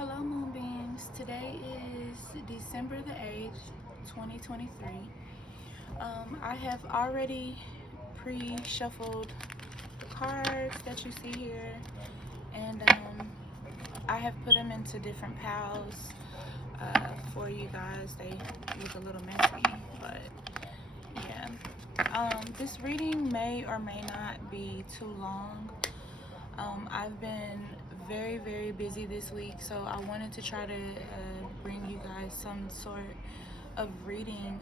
Hello Moonbeams. Today is December the 8th, 2023. I have already pre-shuffled the cards that you see here, and I have put them into different piles for you guys. They look a little messy, but yeah. This reading may or may not be too long. I've been very busy this week, so I wanted to try to bring you guys some sort of reading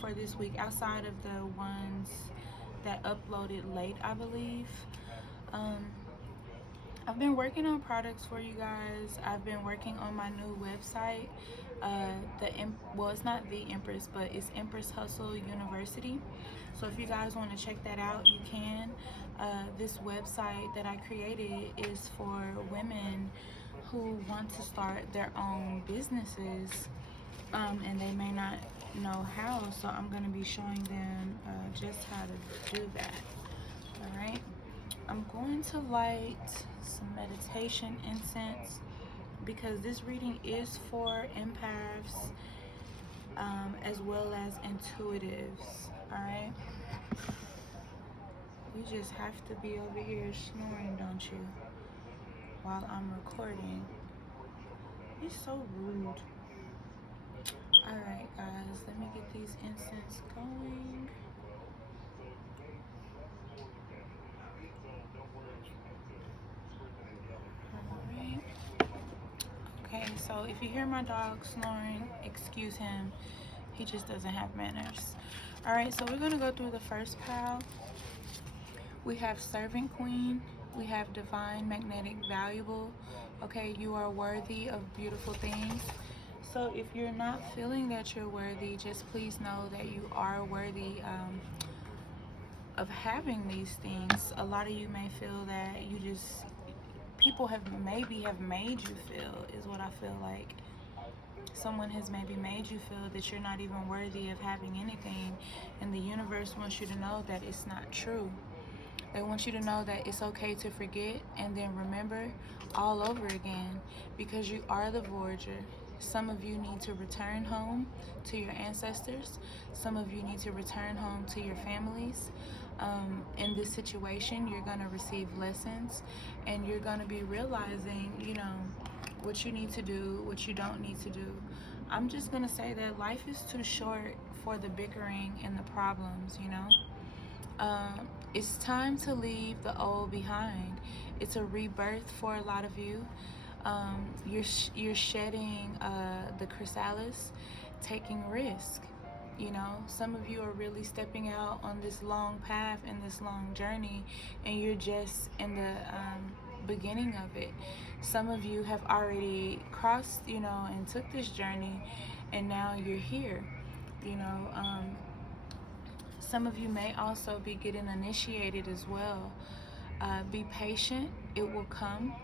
for this week outside of the ones that uploaded late, I believe. I've been working on products for you guys. I've been working on my new website. Well, it's not the Empress, but it's Empress Hustle University. So if you guys want to check that out, you can. This website that I created is for women who want to start their own businesses, and they may not know how. So I'm going to be showing them just how to do that. All right. I'm going to light some meditation incense because this reading is for empaths as well as intuitives. Alright? You just have to be over here snoring, don't you? While I'm recording. It's so rude. Alright, guys, let me get these incense going. Okay, so if you hear my dog snoring, excuse him. He just doesn't have manners. Alright, so we're going to go through the first pile. We have Servant Queen. We have Divine, Magnetic, Valuable. Okay, you are worthy of beautiful things. So if you're not feeling that you're worthy, just please know that you are worthy of having these things. A lot of you may feel that people have made you feel, is what I feel like. Someone has maybe made you feel that you're not even worthy of having anything, and the universe wants you to know that it's not true. They want you to know that it's okay to forget and then remember all over again, because you are the Voyager. Some of you need to return home to your ancestors. Some of you need to return home to your families. In this situation, you're going to receive lessons, and you're going to be realizing, what you need to do, what you don't need to do. I'm just going to say that life is too short for the bickering and the problems, It's time to leave the old behind. It's a rebirth for a lot of you. You're shedding the chrysalis, taking risk. Some of you are really stepping out on this long path and this long journey, and you're just in the beginning of it. Some of you have already crossed, and took this journey, and now you're here. Some of you may also be getting initiated as well. Be patient, it will come.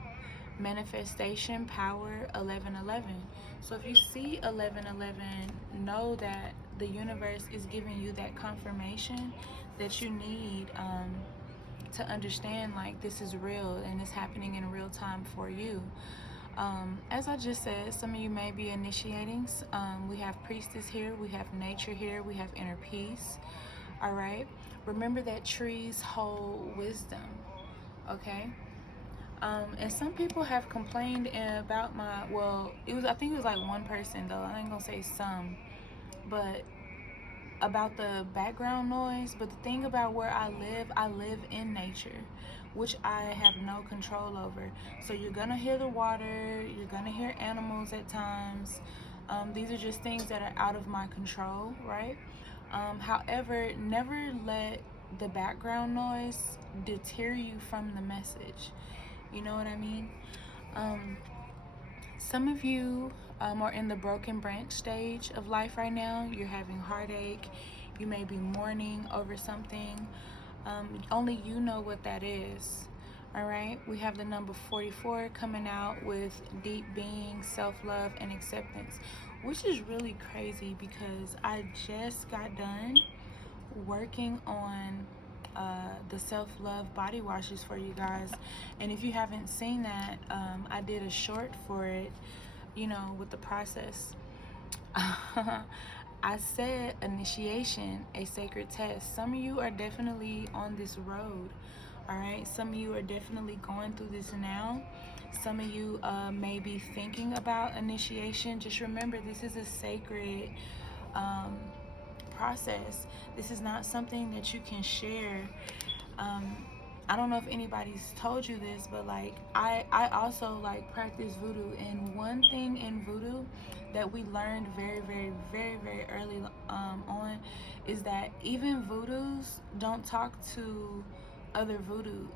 Manifestation, power, 1111. So if you see 1111, know that the universe is giving you that confirmation that you need to understand, like, this is real and it's happening in real time for you. As I just said, some of you may be initiating. We have Priestess here, we have Nature here, we have Inner Peace. All right, remember that trees hold wisdom. Okay. And some people have complained about I think it was like one person though, I ain't gonna say some, but about the background noise. But the thing about where I live in nature, which I have no control over. So you're gonna hear the water, you're gonna hear animals at times. These are just things that are out of my control, right? However, never let the background noise deter you from the message. You know what I mean? Some of you are in the broken branch stage of life right now. You're having heartache. You may be mourning over something. Only you know what that is. All right? We have the number 44 coming out with deep being, self-love, and acceptance, which is really crazy because I just got done working on the self-love body washes for you guys. And if you haven't seen that, I did a short for it, you know, with the process. I said initiation, a sacred test. Some of you are definitely on this road. All right, some of you are definitely going through this now. Some of you may be thinking about initiation. Just remember, this is a sacred process. This is not something that you can share. I don't know if anybody's told you this, but like I also like practice voodoo, and one thing in voodoo that we learned very early on is that even voodoos don't talk to other voodoo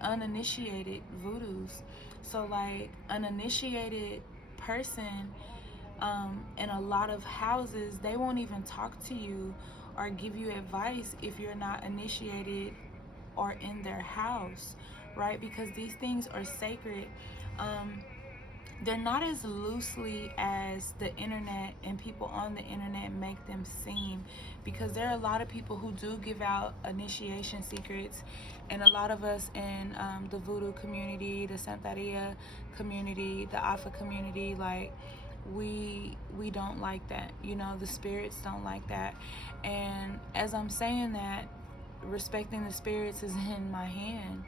uninitiated voodoos. So like an initiated person in a lot of houses, they won't even talk to you or give you advice if you're not initiated or in their house, right? Because these things are sacred. They're not as loosely as the internet and people on the internet make them seem, because there are a lot of people who do give out initiation secrets, and a lot of us in the voodoo community, the Santeria community, the Alpha community, like we don't like that, you know. The spirits don't like that. And as I'm saying that, respecting the spirits is in my hand,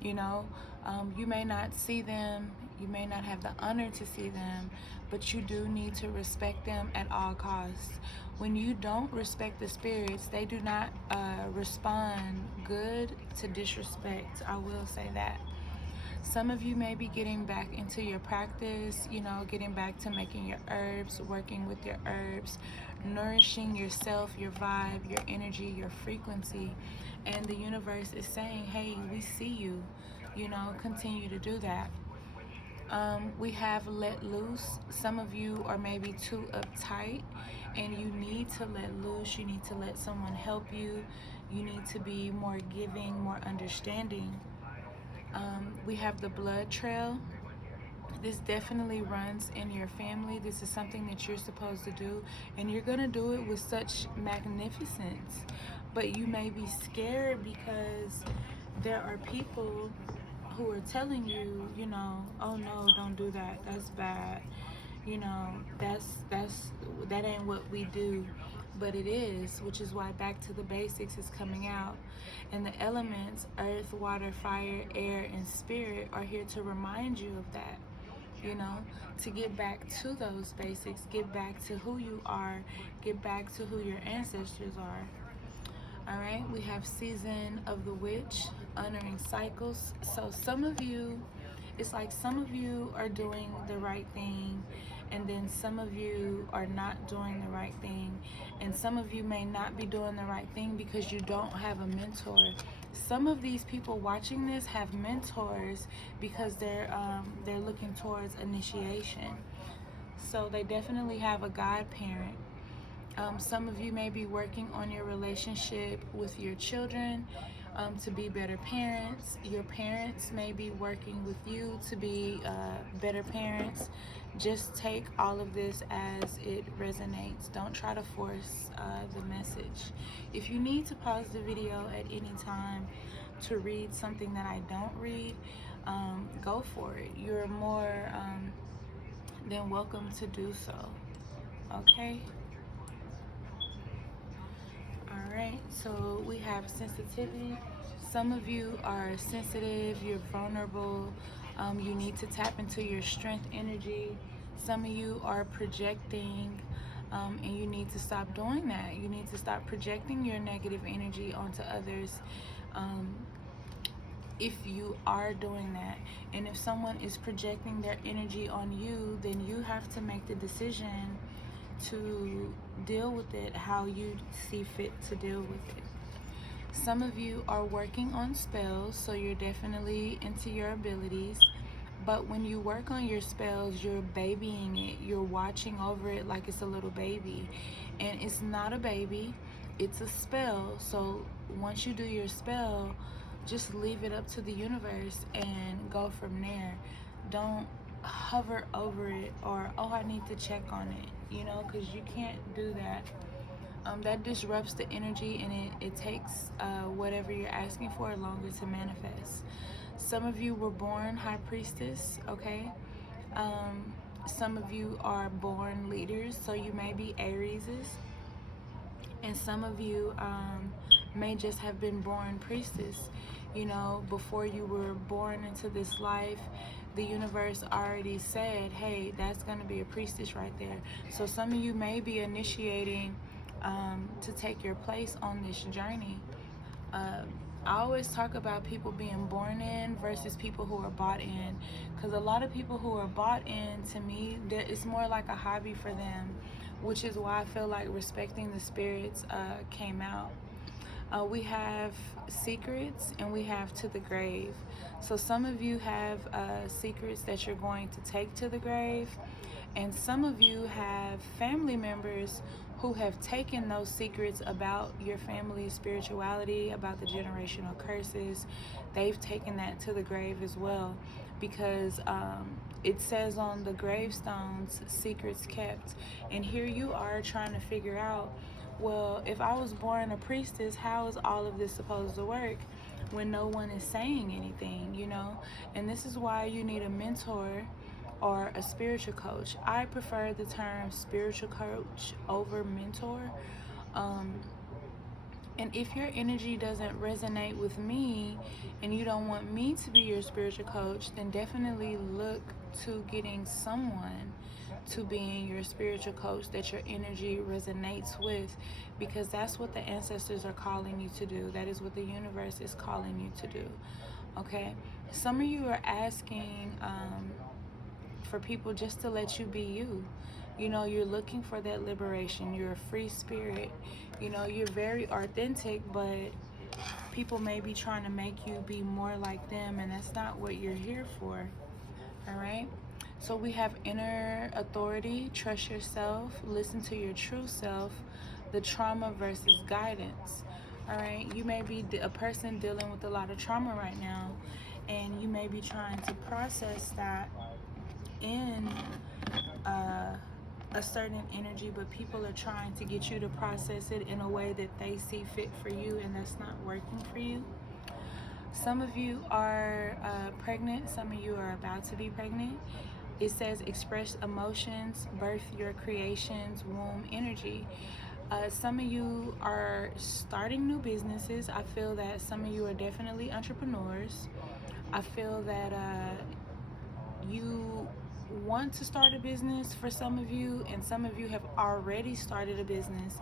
you know. You may not see them, you may not have the honor to see them, but you do need to respect them at all costs. When you don't respect the spirits, they do not respond good to disrespect. I will say that. Some of you may be getting back into your practice, you know, getting back to making your herbs, working with your herbs, nourishing yourself, your vibe, your energy, your frequency. And the universe is saying, hey, we see you, you know, continue to do that. We have let loose. Some of you are maybe too uptight, and you need to let loose. You need to let someone help you. You need to be more giving, more understanding. We have the blood trail. This definitely runs in your family. This is something that you're supposed to do, and you're going to do it with such magnificence. But you may be scared because there are people who are telling you, you know, oh no, don't do that. That's bad. You know, that ain't what we do. But it is, which is why Back to the Basics is coming out. And the elements, earth, water, fire, air, and spirit, are here to remind you of that, you know, to get back to those basics, get back to who you are, get back to who your ancestors are. All right, we have Season of the Witch, honoring cycles. So some of you, it's like some of you are doing the right thing, and then some of you are not doing the right thing, and some of you may not be doing the right thing because you don't have a mentor. Some of these people watching this have mentors because they're looking towards initiation. So they definitely have a godparent. Some of you may be working on your relationship with your children to be better parents. Your parents may be working with you to be better parents. Just take all of this as it resonates. Don't try to force the message. If you need to pause the video at any time to read something that I don't read, go for it. You're more than welcome to do so. Okay? Alright, so we have sensitivity. Some of you are sensitive, you're vulnerable, you need to tap into your strength energy. Some of you are projecting, and you need to stop doing that. You need to stop projecting your negative energy onto others. If you are doing that, and if someone is projecting their energy on you, then you have to make the decision to deal with it how you see fit to deal with it. Some of you are working on spells, so you're definitely into your abilities. But when you work on your spells, you're babying it. You're watching over it like it's a little baby. And it's not a baby, it's a spell. So once you do your spell, just leave it up to the universe and go from there. Don't hover over it or, oh, I need to check on it, you know, because you can't do that. that disrupts the energy, and it takes whatever you're asking for longer to manifest. Some of you were born high priestess, okay? Some of you are born leaders, so you may be Arieses, and some of you may just have been born priestess. You know, before you were born into this life, the universe already said, hey, that's going to be a priestess right there. So some of you may be initiating to take your place on this journey. I always talk about people being born in versus people who are bought in, because a lot of people who are bought in, to me, it's more like a hobby for them, which is why I feel like respecting the spirits came out. We have secrets and we have to the grave. So some of you have secrets that you're going to take to the grave, and some of you have family members who have taken those secrets about your family's spirituality, about the generational curses. They've taken that to the grave as well, because it says on the gravestones, secrets kept. And here you are trying to figure out, well, if I was born a priestess, how is all of this supposed to work when no one is saying anything, you know? And this is why you need a mentor or a spiritual coach. I prefer the term spiritual coach over mentor. And if your energy doesn't resonate with me and you don't want me to be your spiritual coach, then definitely look to getting someone to being your spiritual coach that your energy resonates with, because that's what the ancestors are calling you to do. That is what the universe is calling you to do. Okay? Some of you are asking for people just to let you be you. You know, you're looking for that liberation. You're a free spirit. You know, you're very authentic, but people may be trying to make you be more like them, and that's not what you're here for. All right? So we have inner authority, trust yourself, listen to your true self, the trauma versus guidance. All right? You may be a person dealing with a lot of trauma right now, and you may be trying to process that in a certain energy, but people are trying to get you to process it in a way that they see fit for you, and that's not working for you. Some of you are pregnant. Some of you are about to be pregnant. It says express emotions, birth your creations, womb energy. Some of you are starting new businesses. I feel that some of you are definitely entrepreneurs. I feel that you want to start a business for some of you, and some of you have already started a business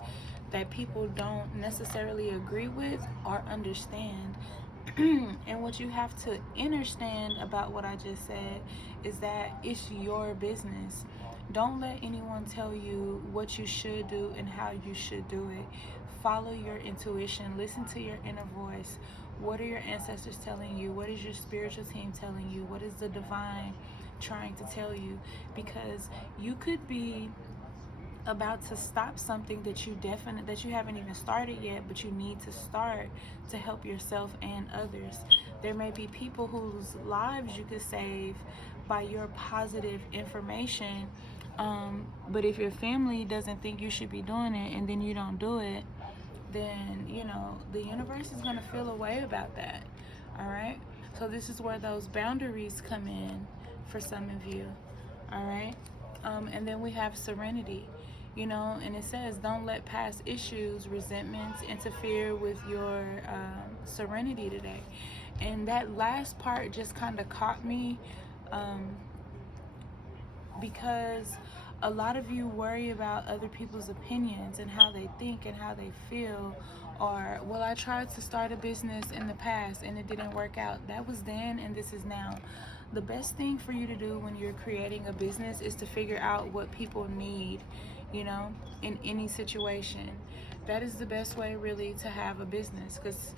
that people don't necessarily agree with or understand. And what you have to understand about what I just said is that it's your business. Don't let anyone tell you what you should do and how you should do it. Follow your intuition. Listen to your inner voice. What are your ancestors telling you? What is your spiritual team telling you? What is the divine trying to tell you? Because you could be about to stop something that you haven't even started yet, but you need to start to help yourself and others. There may be people whose lives you could save by your positive information, but if your family doesn't think you should be doing it and then you don't do it, then you know the universe is going to feel a way about that. All right, so this is where those boundaries come in for some of you. All right, and then we have serenity. You know, and it says don't let past issues, resentments interfere with your serenity today. And that last part just kind of caught me, because a lot of you worry about other people's opinions and how they think and how they feel. Or, well, I tried to start a business in the past and it didn't work out. That was then and this is now. The best thing for you to do when you're creating a business is to figure out what people need, you know, in any situation. That is the best way really to have a business, because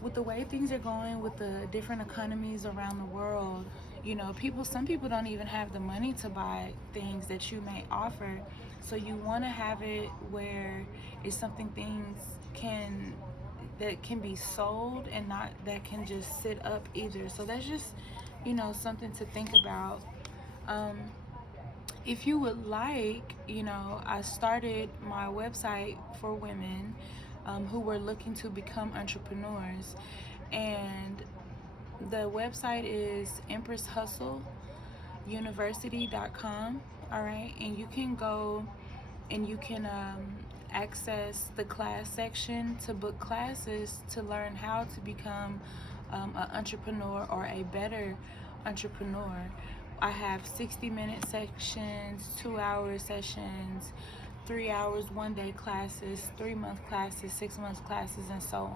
with the way things are going with the different economies around the world, you know, some people don't even have the money to buy things that you may offer. So you want to have it where it's something that can be sold, and not that can just sit up either. So that's just, you know, something to think about. if you would like, I started my website for women who were looking to become entrepreneurs, and the website is empresshustleuniversity.com. All right, and you can go and you can access the class section to book classes to learn how to become an entrepreneur or a better entrepreneur. I have 60-minute sections, 2-hour sessions, 3 hours, 1-day classes, 3-month classes, 6-month classes, and so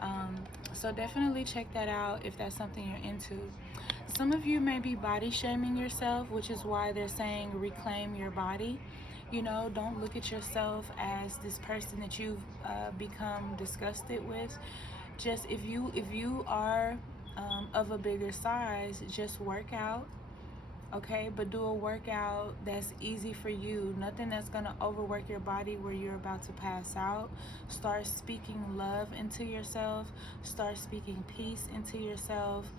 on. So definitely check that out if that's something you're into. Some of you may be body shaming yourself, which is why they're saying reclaim your body. Don't look at yourself as this person that you've become disgusted with. Just if you are of a bigger size, just work out, okay? But do a workout that's easy for you. Nothing that's gonna overwork your body where you're about to pass out. Start speaking love into yourself. Start speaking peace into yourself.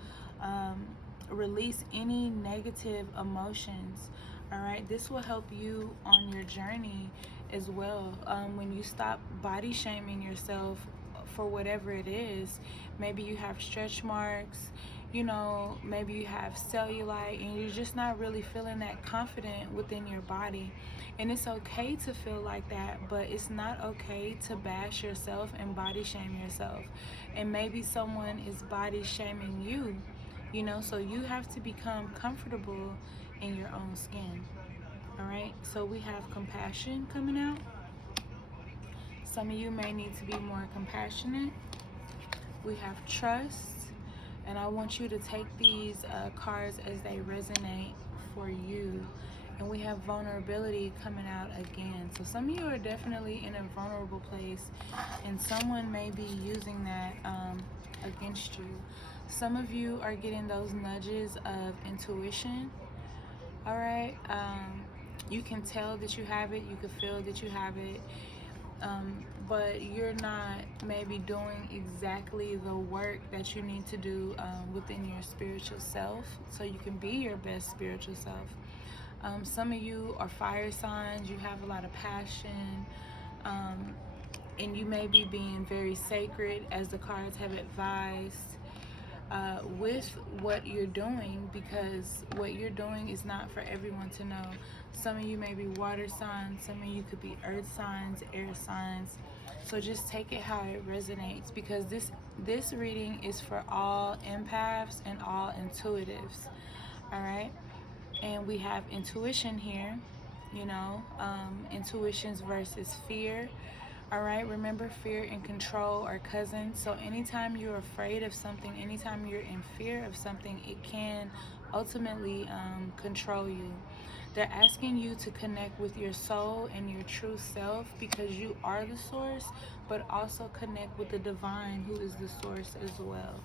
Release any negative emotions. All right, this will help you on your journey as well. When you stop body shaming yourself for whatever it is, maybe you have stretch marks, maybe you have cellulite and you're just not really feeling that confident within your body. And it's okay to feel like that, but it's not okay to bash yourself and body shame yourself. And maybe someone is body shaming you, so you have to become comfortable in your own skin. All right, so we have compassion coming out. Some of you may need to be more compassionate. We have trust, and I want you to take these cards as they resonate for you. And we have vulnerability coming out again. So some of you are definitely in a vulnerable place, and someone may be using that against you. Some of you are getting those nudges of intuition. All right, you can tell that you have it, you can feel that you have it, but you're not maybe doing exactly the work that you need to do within your spiritual self so you can be your best spiritual self. Some of you are fire signs, you have a lot of passion, and you may be being very sacred, as the cards have advised, with what you're doing, because what you're doing is not for everyone to know. Some of you may be water signs, some of you could be earth signs, air signs. So just take it how it resonates, because this reading is for all empaths and all intuitives. All right, and we have intuition here, intuitions versus fear. All right, remember, fear and control are cousins. So anytime you're afraid of something, anytime you're in fear of something, it can ultimately control you. They're asking you to connect with your soul and your true self, because you are the source, but also connect with the divine, who is the source as well.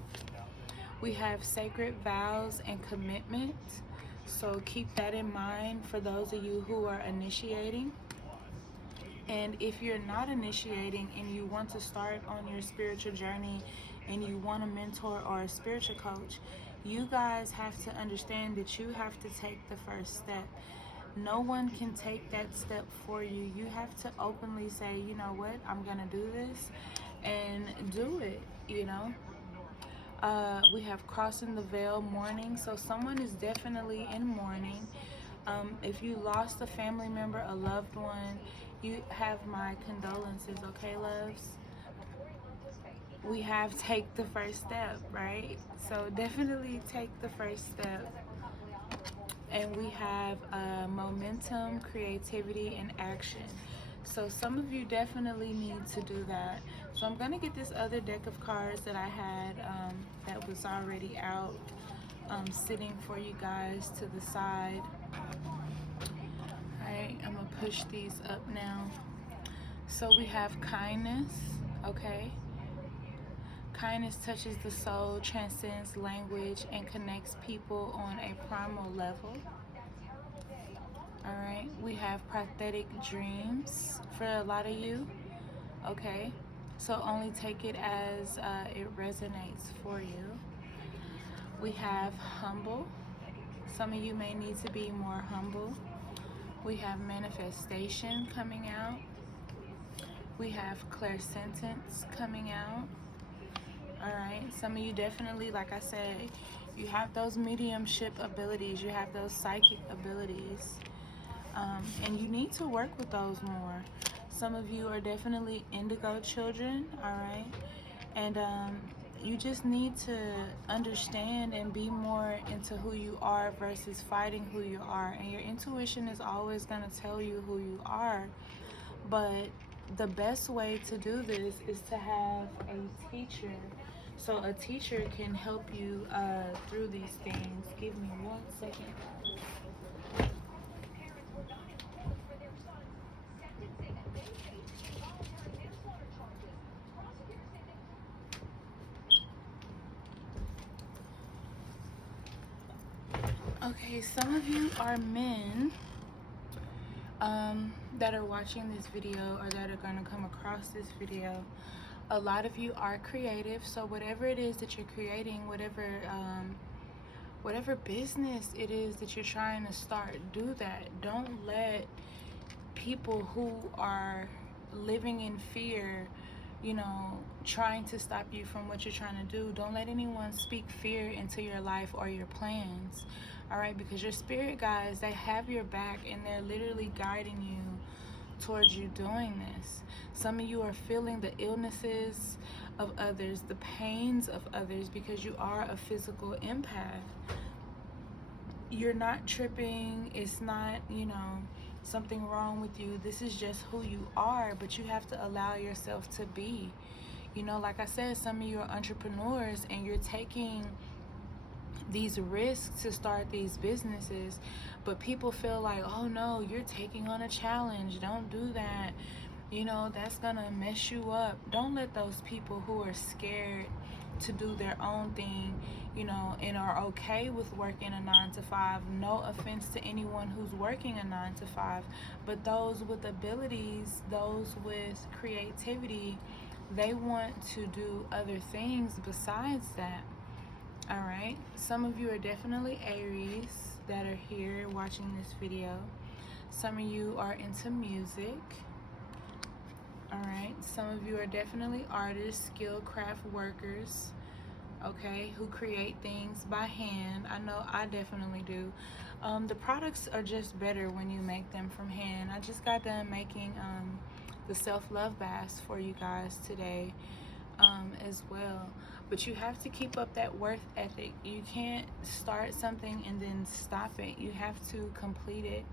We have sacred vows and commitment. So keep that in mind for those of you who are initiating. And if you're not initiating and you want to start on your spiritual journey and you want a mentor or a spiritual coach, you guys have to understand that you have to take the first step. No one can take that step for you. You have to openly say, you know what, I'm going to do this, and do it, We have crossing the veil, mourning. So someone is definitely in mourning. If you lost a family member, a loved one, you have my condolences, okay, loves? We have take the first step, right? So definitely take the first step. And we have momentum, creativity, and action. So some of you definitely need to do that. So I'm going to get this other deck of cards that I had that was already out, sitting for you guys to the side. Alright, I'm going to push these up now. So we have kindness, okay? Kindness touches the soul, transcends language, and connects people on a primal level. Alright, we have prophetic dreams for a lot of you, okay? So only take it as it resonates for you. We have humble. Some of you may need to be more humble. We have manifestation coming out. We have clairsentience coming out. All right, some of you definitely, like I said, you have those mediumship abilities, you have those psychic abilities, and you need to work with those more. Some of you are definitely indigo children, all right, and you just need to understand and be more into who you are versus fighting who you are. And your intuition is always going to tell you who you are, but the best way to do this is to have a teacher. So a teacher can help you through these things. Give me 1 second. Okay, some of you are men that are watching this video or that are going to come across this video. A lot of you are creative, so whatever it is that you're creating, whatever business it is that you're trying to start, do that. Don't let people who are living in fear, you know, trying to stop you from what you're trying to do. Don't let anyone speak fear into your life or your plans, all right? Because your spirit guides, they have your back and they're literally guiding you towards you doing this. Some of you are feeling the illnesses of others, the pains of others, because you are a physical empath. You're not tripping. It's not, you know, something wrong with you. This is just who you are, but you have to allow yourself to be. You know, like I said, some of you are entrepreneurs and you're taking these risks to start these businesses, but people feel like, oh no, you're taking on a challenge, don't do that, you know, that's gonna mess you up. Don't let those people who are scared to do their own thing, you know, and are okay with working a 9-to-5, no offense to anyone who's working a 9-to-5, but those with abilities, those with creativity, they want to do other things besides that. All right, some of you are definitely Aries that are here watching this video. Some of you are into music. All right, some of you are definitely artists, skilled craft workers, okay, who create things by hand. I know I definitely do. The products are just better when you make them from hand. I just got done making the self-love baths for you guys today as well. But you have to keep up that worth ethic. You can't start something and then stop it. You have to complete it.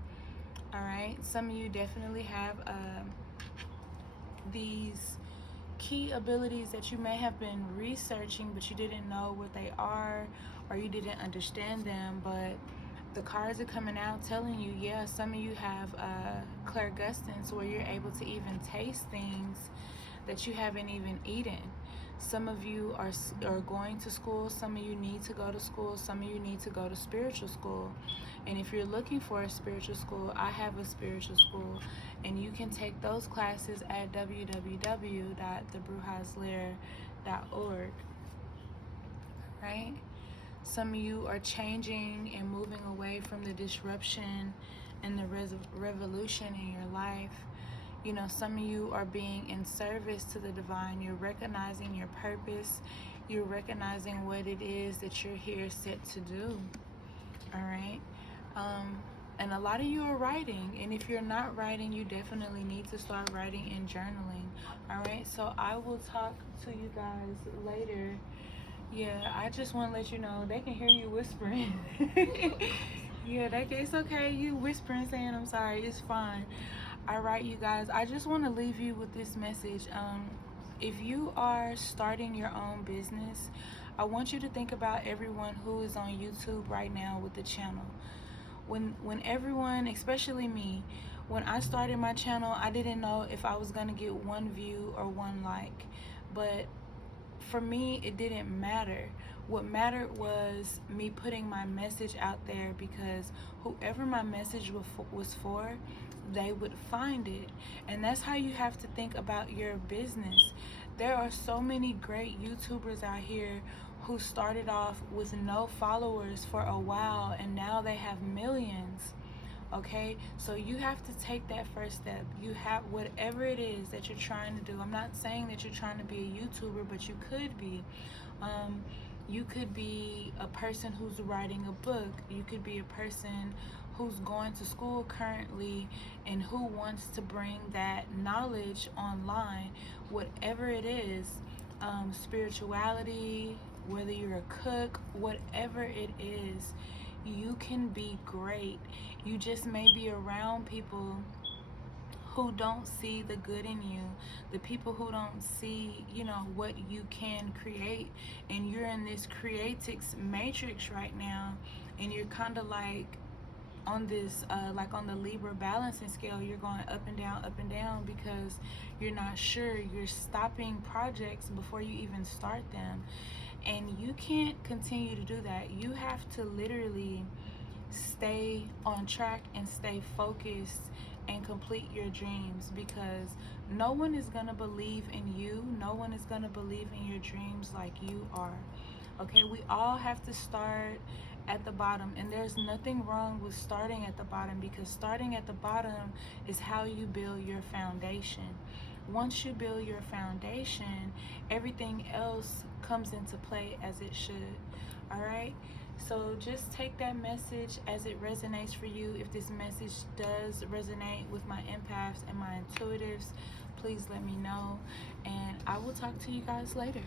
All right, some of you definitely have these key abilities that you may have been researching, but you didn't know what they are, or you didn't understand them. But the cards are coming out telling you, yeah, some of you have clairgustance, where you're able to even taste things that you haven't even eaten. Some of you are going to school. Some of you need to go to school. Some of you need to go to spiritual school. And if you're looking for a spiritual school, I have a spiritual school, and you can take those classes at www.thebrujaslair.org. Right? Some of you are changing and moving away from the disruption and the revolution in your life. You know, some of you are being in service to the divine. You're recognizing your purpose. You're recognizing what it is that you're here set to do. All right? And a lot of you are writing. And if you're not writing, you definitely need to start writing and journaling. All right? So I will talk to you guys later. Yeah, I just want to let you know they can hear you whispering. Yeah, it's okay. You whispering, saying I'm sorry. It's fine. All right, you guys, I just want to leave you with this message. If you are starting your own business, I want you to think about everyone who is on YouTube right now with the channel. When everyone, especially me, when I started my channel, I didn't know if I was going to get 1 view or 1 like. But for me, it didn't matter. What mattered was me putting my message out there, because whoever my message was for, they would find it. And that's how you have to think about your business. There are so many great YouTubers out here who started off with no followers for a while, and now they have millions. Okay, so you have to take that first step. You have whatever it is that you're trying to do. I'm not saying that you're trying to be a YouTuber, but you could be. You could be a person who's writing a book. You could be a person who's going to school currently and who wants to bring that knowledge online. Whatever it is, spirituality, whether you're a cook, whatever it is, you can be great. You just may be around people who don't see the good in you, the people who don't see, you know, what you can create. And you're in this creatics matrix right now, and you're kind of like on this like on the Libra balancing scale. You're going up and down because you're not sure. You're stopping projects before you even start them, and you can't continue to do that. You have to literally stay on track and stay focused and complete your dreams, because no one is going to believe in you. No one is going to believe in your dreams like you are. Okay, we all have to start at the bottom, and there's nothing wrong with starting at the bottom, because starting at the bottom is how you build your foundation. Once you build your foundation, everything else comes into play as it should. All right, so just take that message as it resonates for you. If this message does resonate with my empaths and my intuitives, please let me know, and I will talk to you guys later.